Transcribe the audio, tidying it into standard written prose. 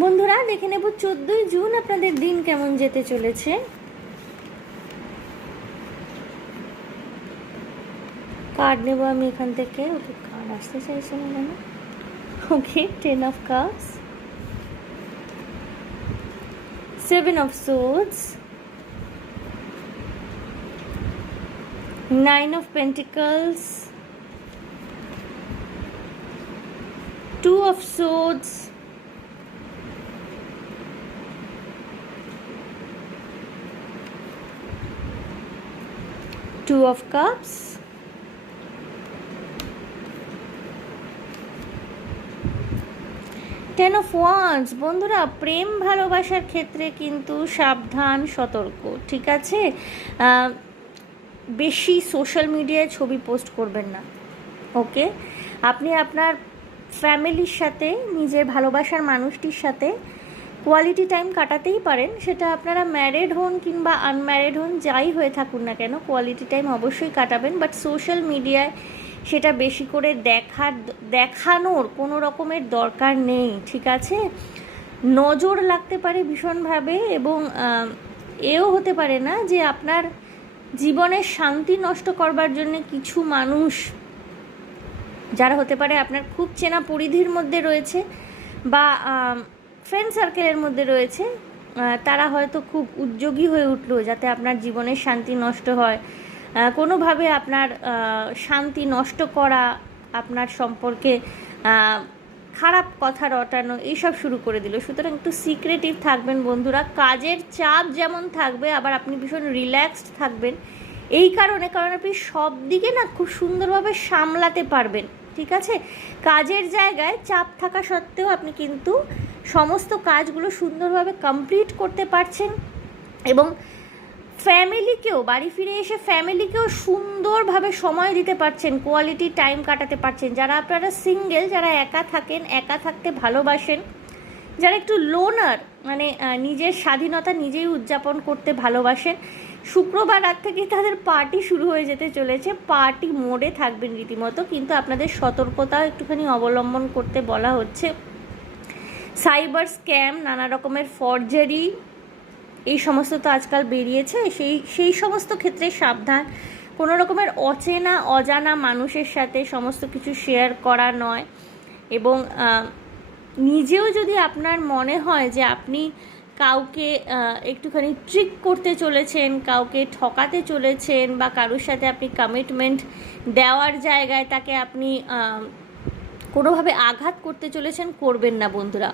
বন্ধুরা দেখে নেব 14ই জুন আপনাদের দিন কেমন যেতে চলেছে। কার্ড নেব আমি এখান থেকে। ওকে, কার্ড আসতে চাইছে না কেন? ওকে, 10 of cups, 7 of swords, 9 of pentacles, 2 of swords, 2 of cups, 10 of wands। বন্ধুরা, প্রেম ভালোবাসার ক্ষেত্রে কিন্তু সাবধান, সতর্ক, ঠিক আছে? বেশি সোশ্যাল মিডিয়ায় ছবি পোস্ট করবেন না, ওকে? আপনি আপনার ফ্যামিলির সাথে, নিজের ভালোবাসার মানুষটির সাথে কোয়ালিটি টাইম কাটাতেই পারেন। সেটা আপনারা ম্যারিড হন কিংবা আনম্যারিড হন, যাই হয়ে থাকুন না কেন, কোয়ালিটি টাইম অবশ্যই কাটাবেন। বাট সোশ্যাল মিডিয়ায় সেটা বেশি করে দেখানোর কোনো রকমের দরকার নেই, ঠিক আছে? নজর লাগতে পারে ভীষণভাবে, এবং এও হতে পারে না যে আপনার জীবনের শান্তি নষ্ট করবার জন্য কিছু মানুষ, যারা হতে পারে আপনার খুব চেনা পরিধির মধ্যে রয়েছে বা ফ্রেন্ড সার্কেলের মধ্যে রয়েছে, তারা হয়তো খুব উদ্যোগী হয়ে উঠলো যাতে আপনার জীবনের শান্তি নষ্ট হয়, কোনোভাবে আপনার শান্তি নষ্ট করা, আপনার সম্পর্কে খারাপ কথা রটানো, এইসব শুরু করে দিল। সুতরাং একটু সিক্রেটিভ থাকবেন বন্ধুরা। কাজের চাপ যেমন থাকবে, আবার আপনি ভীষণ রিল্যাক্সড থাকবেন এই কারণে, কারণ আপনি সব দিকে না খুব সুন্দরভাবে সামলাতে পারবেন, ঠিক আছে? কাজের জায়গায় চাপ থাকা সত্ত্বেও আপনি কিন্তু সমস্ত কাজগুলো সুন্দরভাবে কমপ্লিট করতে পারছেন, এবং ফ্যামিলিকেও, বাড়ি ফিরে এসে ফ্যামিলিকেও সুন্দরভাবে সময় দিতে পারছেন, কোয়ালিটি টাইম কাটাতে পারছেন। যারা আপনারা সিঙ্গেল, যারা একা থাকেন, একা থাকতে ভালোবাসেন, যারা একটু লোনার, মানে নিজের স্বাধীনতা নিজেই উদযাপন করতে ভালোবাসেন, শুক্রবার রাত থেকেই তাদের পার্টি শুরু হয়ে যেতে চলেছে। পার্টি মোডে থাকবেন রীতিমতো, কিন্তু আপনাদের সতর্কতাও একটুখানি অবলম্বন করতে বলা হচ্ছে। সাইবার স্ক্যাম, নানা রকমের ফরজারি, এই সমস্ত তো আজকাল বেরিয়েছে, সেই সমস্ত ক্ষেত্রে সাবধান। কোনো রকমের অচেনা অজানা মানুষের সাথে সমস্ত কিছু শেয়ার করা নয়, এবং নিজেও যদি আপনার মনে হয় যে আপনি কাউকে একটুখানি ট্রিক করতে চলেছেন, কাউকে ঠকাতে চলেছেন, বা কারোর সাথে আপনি কমিটমেন্ট দেওয়ার জায়গায় তাকে আপনি কোনোভাবে আঘাত করতে চলেছেন, করবেন না বন্ধুরা।